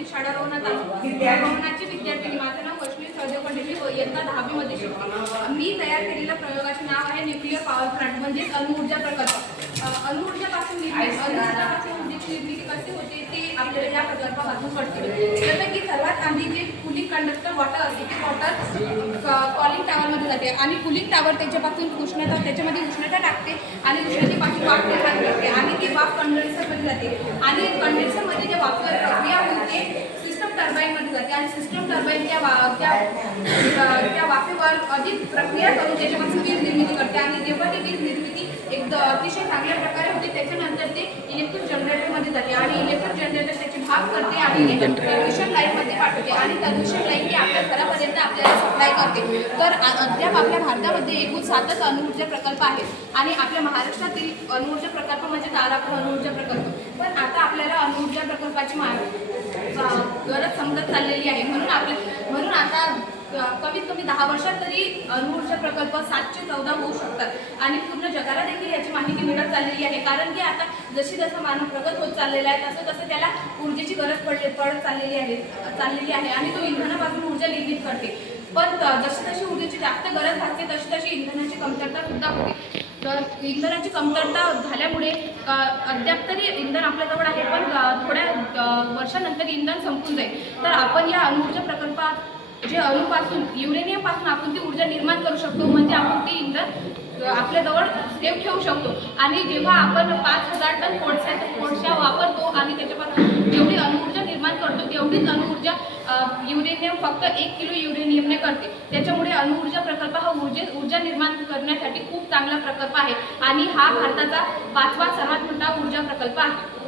प्राथमिक शाळा रोहनाची विद्यार्थिनी. माझं नाव वैष्णवी सहदेव पंडित. मी इयत्ता 10वी मध्ये शिकते. मी तयार केलेल्या प्रयोगाचे नाव आहे न्यूक्लिअर पॉवर प्लांट म्हणजेच अणुऊर्जा प्रकल्प. अणुऊर्जापासून ऊर्जेची निर्मिती कशी होते ते आपल्याला या प्रकल्पापासून कळते. जसं की सर्वात आधी जे कूलिंग कंडक्टर वॉटर असते ते वॉटर कॉलिंग टॉवरमध्ये जाते आणि कूलिंग टॉवर त्याच्यामध्ये उष्णता टाकते आणि उष्णतेपासून वाफ निर्माण करते आणि ती वाफ कंडेन्सरमध्ये जाते आणि कंडेन्सरमध्ये जे वाफेवर प्रक्रिया होते सिस्टम टर्बाईनमध्ये जाते आणि सिस्टम टर्बाईन त्या वाफेवर अधिक प्रक्रिया करून त्याच्यापासून वीज निर्मिती करते आणि जेव्हा ती वीज निर्मिती अतिशय चांगल्या प्रकारे होते त्याच्यानंतर ते इलेक्ट्रिक जनरेटरमध्ये जाते आणि इलेक्ट्रिक जनरेटर त्याचे भाग करते आणि ट्रान्समिशन लाईनमध्ये पाठवते आणि ट्रान्समिशन लाईन ती आपल्या घरापर्यंत आपल्याला सप्लाय करते. तर अद्याप आपल्या भारतामध्ये एकूण 7च अणुऊर्जा प्रकल्प आहेत आणि आपल्या महाराष्ट्रातील अणुऊर्जा प्रकल्प म्हणजे तारापूर अणुऊर्जा प्रकल्प. पण आता आपल्याला अणुऊर्जा प्रकल्पाची गरज समजत चाललेली आहे म्हणून आता कमीत कमी 10 वर्षात तरी अणुऊर्जा प्रकल्प 7 ते 14 होऊ शकतात आणि पूर्ण जगाला देखील याची माहिती मिळत चाललेली आहे. कारण की आता जसं मानव प्रगत होत चाललेला आहे तसं त्याला ऊर्जेची गरज पडत चाललेली आहे आणि तो इंधनापासून ऊर्जा निर्मित करते. पण जशी ऊर्जेची जास्त गरज भासते तशी इंधनाची कमतरता सुद्धा होते. तर इंधनाची कमतरता झाल्यामुळे अद्याप तरी इंधन आपल्याजवळ आहे पण थोड्या वर्षानंतर इंधन संपून जाईल. तर आपण या अणुऊर्जा प्रकल्पात जे अणूपासून युरेनियमपासून आपण ती ऊर्जा निर्माण करू शकतो म्हणजे आपण ती इंधन आपल्याजवळ सेव ठेवू शकतो आणि जेव्हा आपण 5000 टन कोळसा वापरतो आणि त्याच्यापासून जेवढी अणुऊर्जा निर्माण करतो तेवढीच अणुऊर्जा युरेनियम फक्त 1 किलो युरेनियमने करते. त्याच्यामुळे अणुऊर्जा प्रकल्प हा ऊर्जा निर्माण करण्यासाठी खूप चांगला प्रकल्प आहे आणि हा भारताचा 5वा सर्वात मोठा ऊर्जा प्रकल्प आहे.